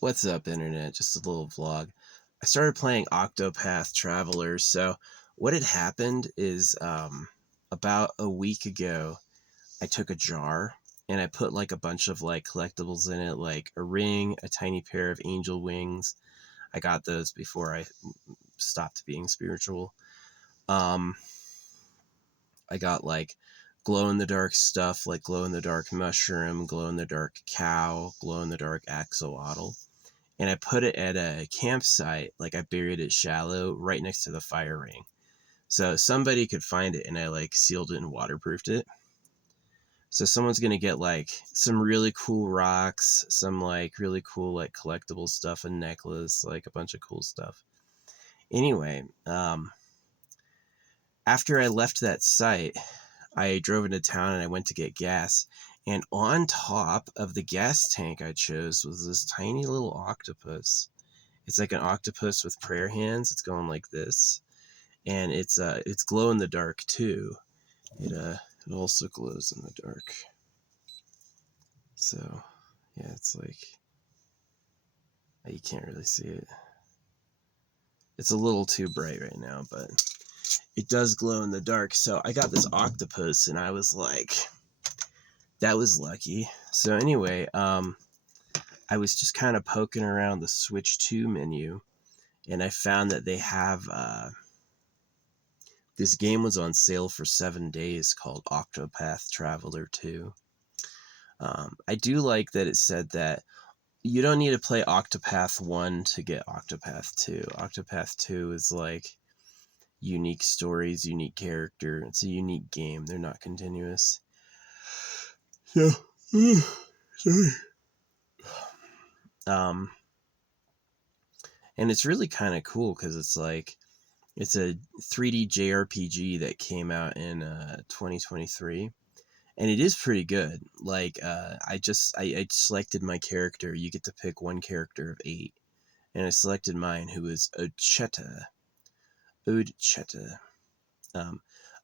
What's up, internet? Just a little vlog. I started playing Octopath Traveler. So what had happened is about a week ago, I took a jar and I put like a bunch of like collectibles in it, like a ring, a tiny pair of angel wings. I got those before I stopped being spiritual. Um, I got like glow in the dark stuff, like glow in the dark mushroom, glow in the dark cow, glow in the dark axolotl, and I put it at a campsite, like I buried it shallow right next to the fire ring. So somebody could find it, and I like sealed it and waterproofed it. So someone's gonna get like some really cool rocks, some like really cool like collectible stuff, a necklace, like a bunch of cool stuff. Anyway, after I left that site, I drove into town and I went to get gas. And on top of the gas tank I chose was this tiny little octopus. It's like an octopus with prayer hands. It's going like this, and it's glow in the dark too. It also glows in the dark. So yeah, it's like you can't really see it. It's a little too bright right now, but it does glow in the dark. So I got this octopus, and I was like, that was lucky. So anyway, I was just kind of poking around the Switch 2 menu, and I found that they have this game was on sale for 7 days called Octopath Traveler 2. I do like that it said that you don't need to play Octopath 1 to get Octopath 2. Octopath 2 is like unique stories, unique character. It's a unique game. They're not continuous. So, sorry. Um, and it's really kind of cool because it's like it's a 3D JRPG that came out in 2023, and it is pretty good. Like I selected my character. You get to pick one character of 8, and I selected mine, who is Ocheta.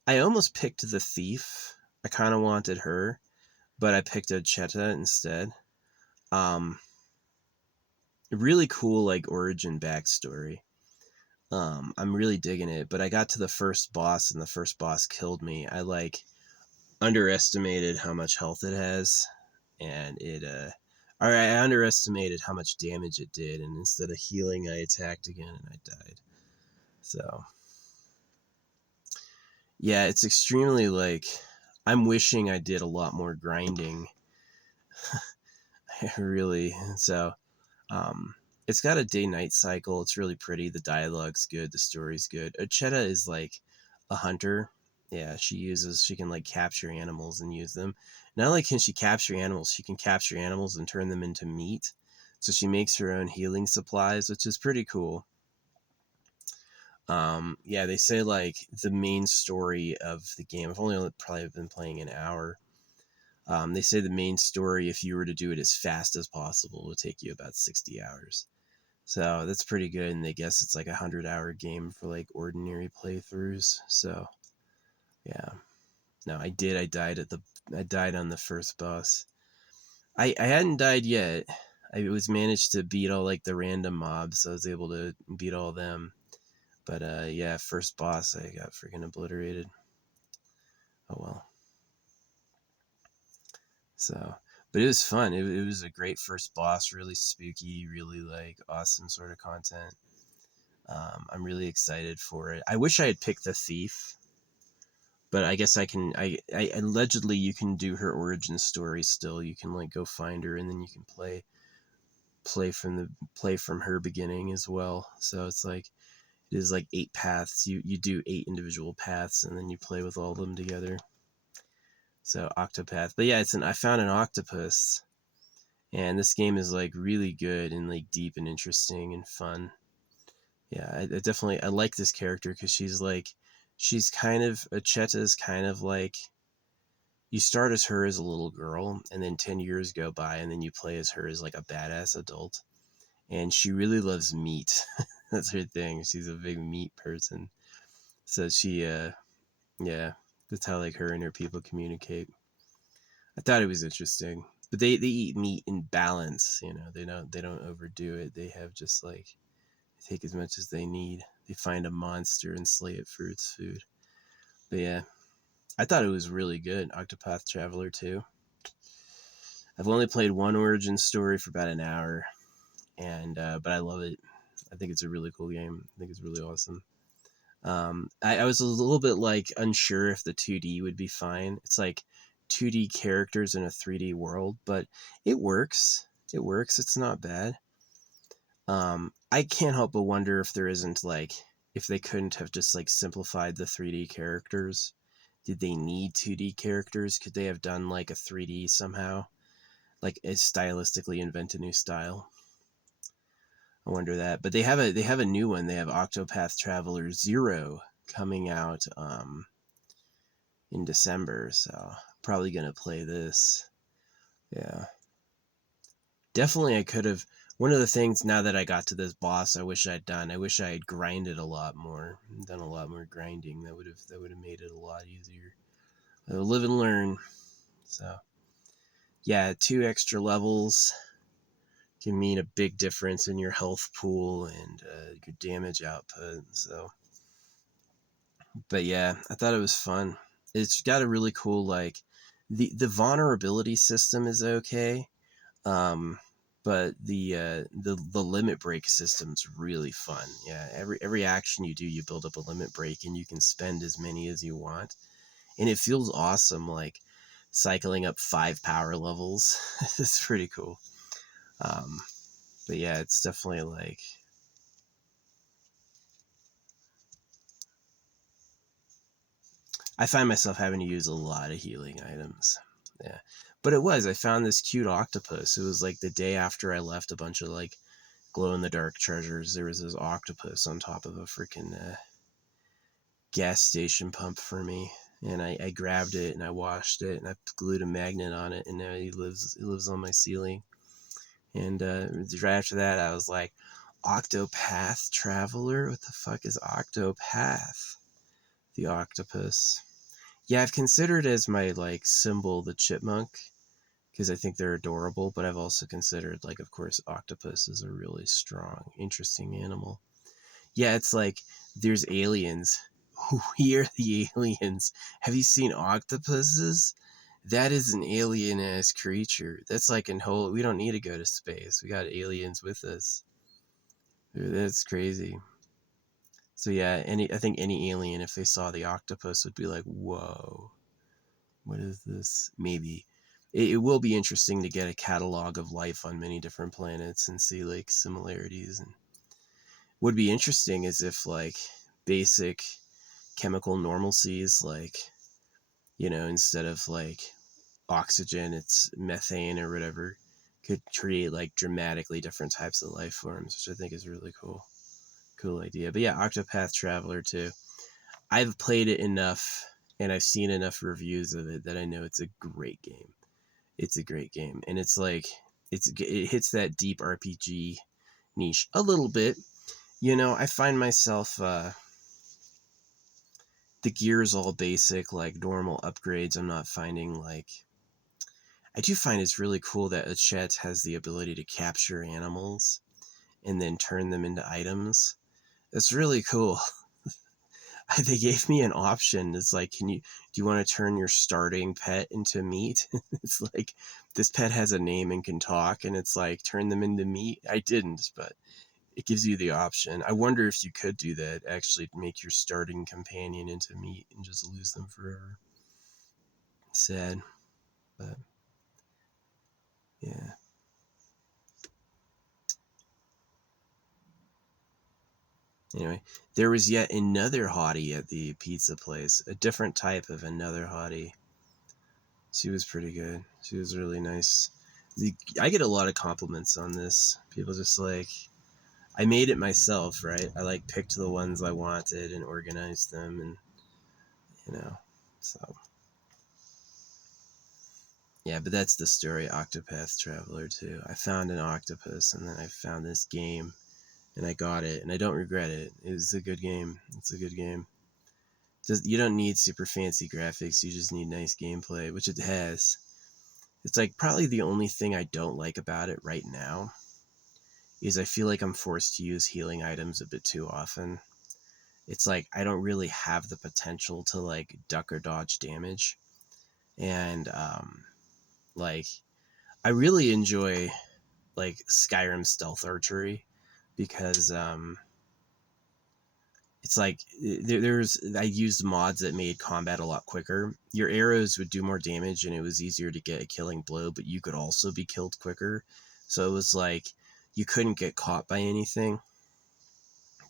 I almost picked the thief. I kind of wanted her, but I picked Ocheta instead. Um, Really cool, like origin backstory. I'm really digging it, but I got to the first boss, and the first boss killed me. I like underestimated how much health it has, and or I underestimated how much damage it did, and instead of healing, I attacked again and I died. So yeah, it's extremely like I'm wishing I did a lot more grinding. Really. So it's got a day-night cycle. It's really pretty. The dialogue's good. The story's good. Ocheta is like a hunter. Yeah, she can like capture animals and use them. Not only can she capture animals, she can capture animals and turn them into meat. So she makes her own healing supplies, which is pretty cool. Yeah, they say like the main story of the game. I've only probably been playing an hour. They say the main story, if you were to do it as fast as possible, would take you about 60 hours. So that's pretty good, and I guess it's like 100-hour game for like ordinary playthroughs. So yeah, no, I did. I died on the first boss. I hadn't died yet. I was managed to beat all like the random mobs. So I was able to beat all them. But yeah, first boss I got freaking obliterated. Oh well. So, but it was fun. It was a great first boss. Really spooky. Really like awesome sort of content. I'm really excited for it. I wish I had picked the thief, but I guess I can. I allegedly you can do her origin story still. You can like go find her, and then you can play from her beginning as well. So it's like it is like 8 paths. You do 8 individual paths, and then you play with all of them together. So Octopath, but yeah, I found an octopus, and this game is like really good and like deep and interesting and fun. Yeah, I definitely I like this character because she's kind of Ocheta is kind of like you start as her as a little girl, and then 10 years go by, and then you play as her as like a badass adult, and she really loves meat. That's her thing. She's a big meat person. So yeah, that's how like her and her people communicate. I thought it was interesting. but they eat meat in balance. You know, they don't overdo it. They have just like take as much as they need. They find a monster and slay it for its food. But yeah, I thought it was really good. Octopath Traveler 2. I've only played one origin story for about an hour, and but I love it. I think it's a really cool game. I think it's really awesome. I was a little bit like unsure if the 2D would be fine. It's like 2D characters in a 3D world, but it works. It works. It's not bad. I can't help but wonder if there isn't like if they couldn't have just like simplified the 3D characters. Did they need 2D characters? Could they have done like a 3D somehow? Like stylistically invent a new style? I wonder that. But they have a new one. They have Octopath Traveler 0 coming out in December, so probably gonna play this. Yeah. Definitely I could have one of the things now that I got to this boss I wish I had grinded a lot more. Done a lot more grinding. That would have made it a lot easier. Live and learn. So yeah, 2 extra levels can mean a big difference in your health pool and your damage output. So, but yeah, I thought it was fun. It's got a really cool like the vulnerability system is okay, um, but the limit break system's really fun. Yeah, every action you do, you build up a limit break, and you can spend as many as you want, and it feels awesome. Like cycling up 5 power levels. It's pretty cool. Um, but yeah, it's definitely like I find myself having to use a lot of healing items. Yeah. But I found this cute octopus. It was like the day after I left a bunch of like glow in the dark treasures. There was this octopus on top of a freaking gas station pump for me. And I grabbed it and I washed it and I glued a magnet on it. And now he lives on my ceiling. And right after that, I was like, Octopath Traveler? What the fuck is Octopath? The octopus. Yeah, I've considered as my like symbol the chipmunk because I think they're adorable, but I've also considered like of course octopus is a really strong, interesting animal. Yeah, it's like there's aliens. We are the aliens. Have you seen octopuses? That is an alien ass creature. That's like in whole we don't need to go to space. We got aliens with us. That's crazy. So yeah, I think any alien if they saw the octopus would be like, "Whoa. What is this?" Maybe it will be interesting to get a catalog of life on many different planets and see like similarities. And would be interesting is if like basic chemical normalcies, like instead of like oxygen, it's methane or whatever, could create like dramatically different types of life forms, which I think is really cool. Cool idea. But yeah, Octopath Traveler 2. I've played it enough and I've seen enough reviews of it that I know it's a great game. It's a great game, and it's like it hits that deep RPG niche a little bit. I find myself the gear's all basic, like normal upgrades. I'm not finding like I do find it's really cool that Achet has the ability to capture animals and then turn them into items. That's really cool. They gave me an option. It's like, do you want to turn your starting pet into meat? It's like, this pet has a name and can talk, and it's like, turn them into meat. I didn't, but it gives you the option. I wonder if you could do that, actually make your starting companion into meat and just lose them forever. Sad, but yeah. Anyway, there was yet another hottie at the pizza place, a different type of another hottie. She was pretty good. She was really nice. I get a lot of compliments on this. People just like, I made it myself, right? I like picked the ones I wanted and organized them, and so yeah. But that's the story, Octopath Traveler 2. I found an octopus, and then I found this game, and I got it, and I don't regret it. It's a good game. It's a good game. You don't need super fancy graphics. You just need nice gameplay, which it has. It's like probably the only thing I don't like about it right now is I feel like I'm forced to use healing items a bit too often. It's like I don't really have the potential to like duck or dodge damage. And like I really enjoy like Skyrim stealth archery because it's like there's I used mods that made combat a lot quicker. Your arrows would do more damage and it was easier to get a killing blow, but you could also be killed quicker. So it was like you couldn't get caught by anything.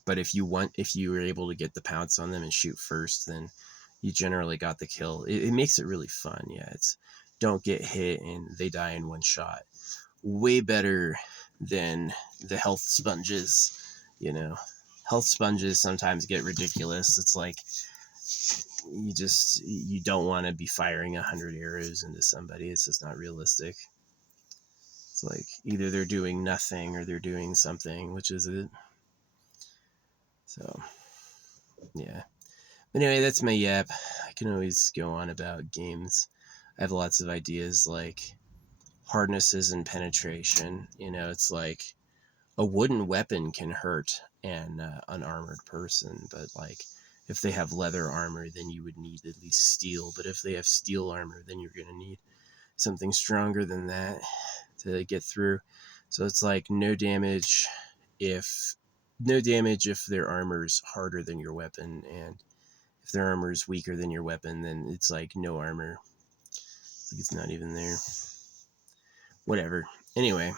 But if you were able to get the pounce on them and shoot first, then you generally got the kill. It makes it really fun. Yeah, it's don't get hit and they die in one shot. Way better than the health sponges, you know. Health sponges sometimes get ridiculous. It's like you don't want to be firing 100 arrows into somebody. It's just not realistic. It's like either they're doing nothing or they're doing something, which is it. So yeah. But anyway, that's my yap. I can always go on about games. I have lots of ideas like hardnesses and penetration. It's like a wooden weapon can hurt an unarmored person, but like if they have leather armor, then you would need at least steel. But if they have steel armor, then you're gonna need something stronger than that to get through. So it's like if no damage if their armor's harder than your weapon, and if their armor is weaker than your weapon, then it's like no armor. It's like it's not even there. Whatever. Anyway,